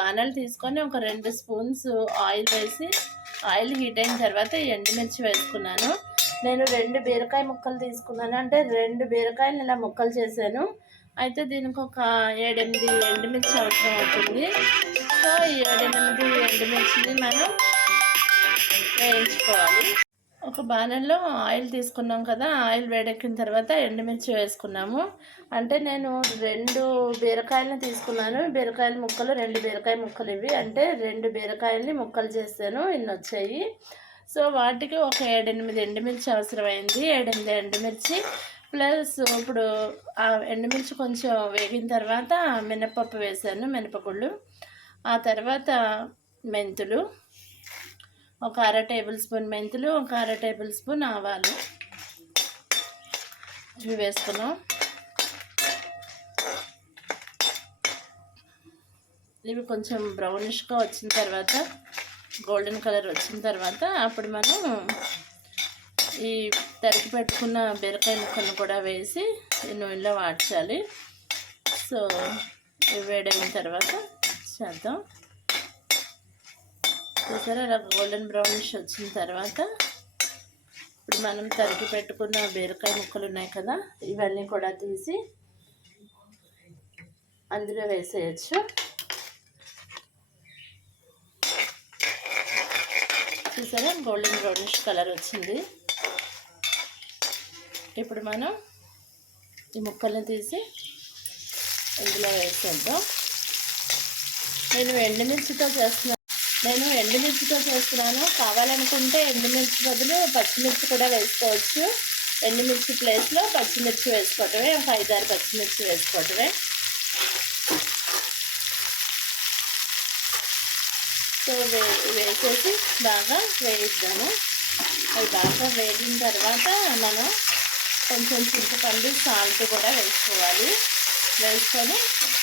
బాణలు తీసుకొని ఒక 2 spoons oil వేసి, ఆయిల్ హీట్ అయిన తర్వాత ఎండుమిర్చి వేసుకున్నాను. నేను 2 బీరకాయ ముక్కలు తీసుకున్నాను. అంటే 2 బీరకాయలు ఇలా ముక్కలు చేశాను. అయితే దీనికి ఒక 7, 8 ఎండుమిర్చి అవసరం అవుతుంది. సో ఈ 7, 8 ఎండుమిర్చిని మనం వేయించుకోవాలి. ఒక బాణల్లో ఆయిల్ తీసుకున్నాం కదా, ఆయిల్ వేడెక్కిన తర్వాత ఎండుమిర్చి వేసుకున్నాము. అంటే నేను 2 బీరకాయలను తీసుకున్నాను. బీరకాయల ముక్కలు 2 బీరకాయ ముక్కలు ఇవి. అంటే 2 బీరకాయలని ముక్కలు చేశాను, ఇన్ని వచ్చాయి. సో వాటికి ఒక 7, 8 ఎండుమిర్చి అవసరమైంది. 7, 8 ఎండుమిర్చి ప్లస్ ఇప్పుడు ఆ ఎండుమిర్చి కొంచెం వేగిన తర్వాత మినపప్పు వేసాను, మినపగుళ్ళు. ఆ తర్వాత మెంతులు, ఒక 1/2 టేబుల్ స్పూన్ మెంతులు, ఒక 1/2 టేబుల్ స్పూన్ ఆవాలు ఇవి వేసుకున్నాం. ఇవి కొంచెం బ్రౌనిష్గా వచ్చిన తర్వాత, గోల్డెన్ కలర్ వచ్చిన తర్వాత అప్పుడు మనం ఈ తరిగి పెట్టుకున్న బీరకాయ ముక్కలను కూడా వేసి నూనెలో వాడ్చాలి. సో ఇవి వేడైన తర్వాత చేద్దాం. చూసారా, అలా గోల్డెన్ బ్రౌనిష్ వచ్చిన తర్వాత ఇప్పుడు మనం తరిగి పెట్టుకున్న బీరకాయ ముక్కలు ఉన్నాయి కదా, ఇవన్నీ కూడా తీసి అందులో వేసేయచ్చు. చూసారా, గోల్డెన్ బ్రౌనిష్ కలర్ వచ్చింది. ఇప్పుడు మనం ఈ ముక్కల్ని తీసి ఇందులో వేసేద్దాం. నేను ఎండుమిర్చితో చేస్తున్నాను. కావాలనుకుంటే ఎండుమిర్చి బదులు పచ్చిమిర్చి కూడా వేసుకోవచ్చు. ఎండుమిర్చి ప్లేస్లో పచ్చిమిర్చి వేసుకోవటమే, ఒక 5, 6 పచ్చిమిర్చి వేసుకోవటమే. సో వేసేసి బాగా వేయిద్దాము. అవి బాగా వేగిన తర్వాత మనం కొంచెం చింతపండు, సాల్ట్ కూడా వేసుకోవాలి. వేసుకొని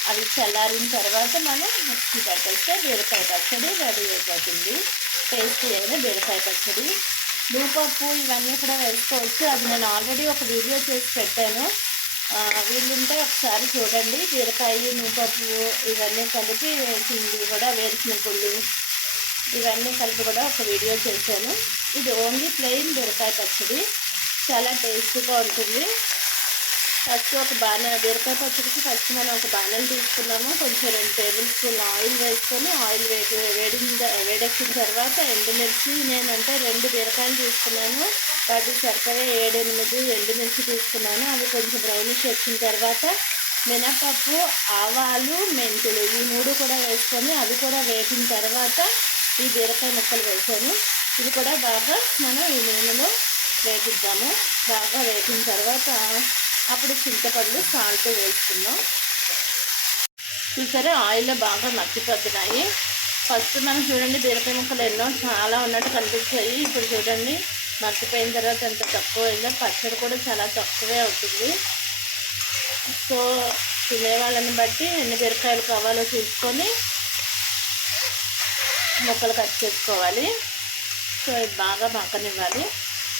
అవి చల్లారిన తర్వాత మనం మిక్సీ పట్టేస్తే బీరకాయ పచ్చడి రెడీ అయిపోతుంది. టేస్టీ అయిన బీరకాయ పచ్చడి. నూపప్పు ఇవన్నీ కూడా వేసుకోవచ్చు. అది నేను ఆల్రెడీ ఒక వీడియో చేసి పెట్టాను, వీలుంటే ఒకసారి చూడండి. బీరకాయ, నూపప్పు ఇవన్నీ కలిపి వేసింది కూడా, వేరుశనగుళ్ళు ఇవన్నీ కలిపి కూడా ఒక వీడియో చేశాను. ఇది ఓన్లీ ప్లెయిన్ బీరకాయ పచ్చడి, చాలా టేస్టీగా ఉంటుంది. ఫస్ట్ బీరకాయ పచ్చడికి ఫస్ట్ మనం ఒక బాణలు తీసుకున్నాము. కొంచెం 2 టేబుల్ స్పూన్ ఆయిల్ వేసుకొని, ఆయిల్ వేడెక్కిన తర్వాత ఎండుమిర్చి, నేనంటే 2 బీరకాయలు తీసుకున్నాను, వాటికి సరిపడే 7, 8 ఎండుమిర్చి తీసుకున్నాను. అవి కొంచెం బ్రౌనిష్ వచ్చిన తర్వాత మినపప్పు, ఆవాలు, మెంతులు ఈ 3 కూడా వేసుకొని అవి కూడా వేగిన తర్వాత ఈ బీరకాయ ముక్కలు వేసాను. ఇది కూడా బాగా మనం ఈ నూనెలో వేగిద్దాము. బాగా వేగిన తర్వాత అప్పుడు చింతపండు, సాల్ట్ వేసుకుందాం. చూసారా, ఆయిల్లో బాగా మగ్గిపోతున్నాయి. ఫస్ట్ మనం చూడండి, బీరకాయ ముక్కలు ఎన్నో చాలా ఉన్నట్టు కనిపించాయి. ఇప్పుడు చూడండి, మగ్గిపోయిన తర్వాత ఎంత తక్కువ అయిందో. పచ్చడి కూడా చాలా తక్కువే అవుతుంది. సో తినేవాళ్ళని బట్టి ఎన్ని బీరకాయలు కావాలో చూసుకొని ముక్కలు కట్ చేసుకోవాలి. సో ఇది బాగా మగ్గనివ్వాలి.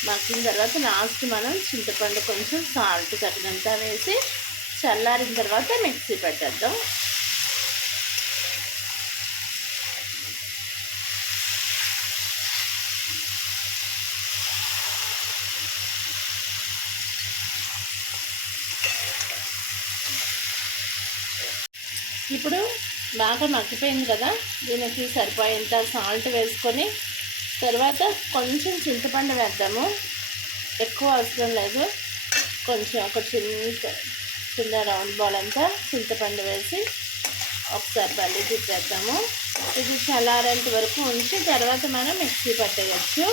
మగ్గిన తర్వాత లాస్ట్ మనం చింతపండు, కొంచెం సాల్ట్ తగినంత వేసి చల్లారిన తర్వాత మిక్సీ పెట్టేద్దాం. ఇప్పుడు బాగా మగ్గిపోయింది కదా, దీనికి సరిపోయేంత సాల్ట్ వేసుకొని తర్వాత కొంచెం చింతపండు వేద్దాము. ఎక్కువ అవసరం లేదు, కొంచెం ఒక చిన్న రౌండ్ బాల్ అంతా చింతపండు వేసి ఒకసారి మళ్ళీ తిప్పేద్దాము. ఇది చల్లారేంత వరకు ఉంచి తర్వాత మనం మిక్సీ పట్టేయచ్చు.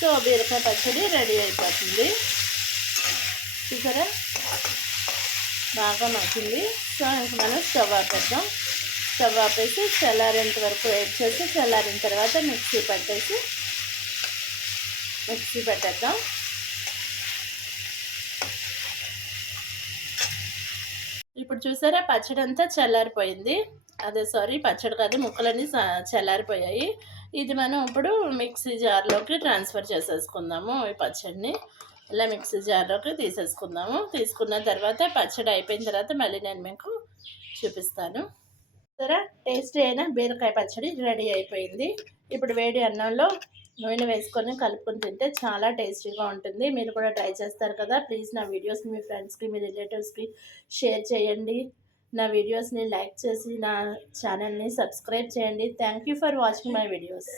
సో బీరకాయ పచ్చడి రెడీ అయిపోతుంది. చూసారా, బాగా మగ్గింది. సో ఇంక మనం స్టవ్ ఆపేద్దాం. స్టవ్ ఆపేసి చల్లారేంత వరకు వెయిట్ చేసి, చల్లారిన తర్వాత మిక్సీ పెట్టేద్దాం. ఇప్పుడు చూసారా, పచ్చడి అంతా చల్లారిపోయింది. పచ్చడి కాదు, ముక్కలన్నీ చల్లారిపోయాయి. ఇది మనం ఇప్పుడు మిక్సీ జార్లోకి ట్రాన్స్ఫర్ చేసేసుకుందాము. ఈ పచ్చడిని ఇలా మిక్సీ జార్లోకి తీసేసుకుందాము. తీసుకున్న తర్వాత పచ్చడి అయిపోయిన తర్వాత మళ్ళీ నేను మీకు చూపిస్తాను. సరే, టేస్టీ అయిన బీరకాయ పచ్చడి రెడీ అయిపోయింది. ఇప్పుడు వేడి అన్నంలో నూనె వేసుకొని కలుపుకొని తింటే చాలా టేస్టీగా ఉంటుంది. మీరు కూడా ట్రై చేస్తారు కదా! ప్లీజ్ నా వీడియోస్ని మీ ఫ్రెండ్స్‌కి, మీ రిలేటివ్స్‌కి షేర్ చేయండి. నా వీడియోస్ని లైక్ చేసి నా ఛానల్ని సబ్స్క్రైబ్ చేయండి. Thank you for watching my videos.